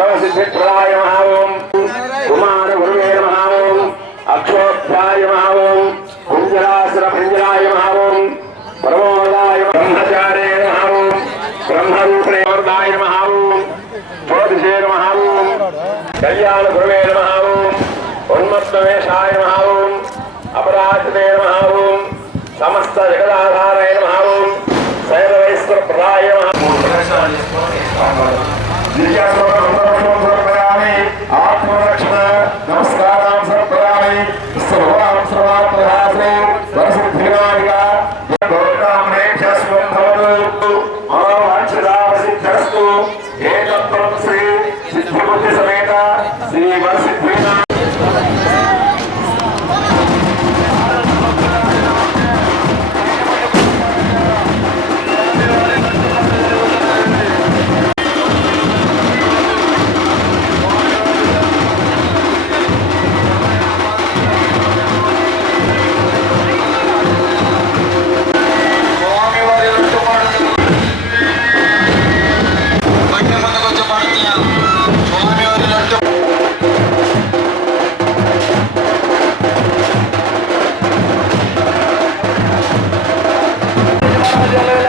सर्वसिद्धिप्रदाय नमः ओम कुमारगुरुवे नमः ओम अक्षोभ्याय नमः ओम कुञ्जरासुरभञ्जराय नमः ओम प्रमोदाय ब्रह्मचारे नमः ओम ब्रह्मरूपे वरदाय नमः ओम ज्योतिषे नमः ओम कल्याणगुरुवे नमः ओम उन्मत्तवेशाय नमः ओम अपराजिते नमः ओम समस्त जगदाधाराय नमः ओम सर्वैश्वर्यप्रदाय नमः आत्मरक्षण नमस्कार सर्वप्रदाय सर्वां सर्वात्महासे वरसिद्धिविनायका गोकामनेभ्यस्वं भवतु मनोवाञ्छितावसिद्ध्यस्तु एकत्वं श्री सिद्धिबुद्धिसमेत श्री वरसिद्धिविनायक Gracias.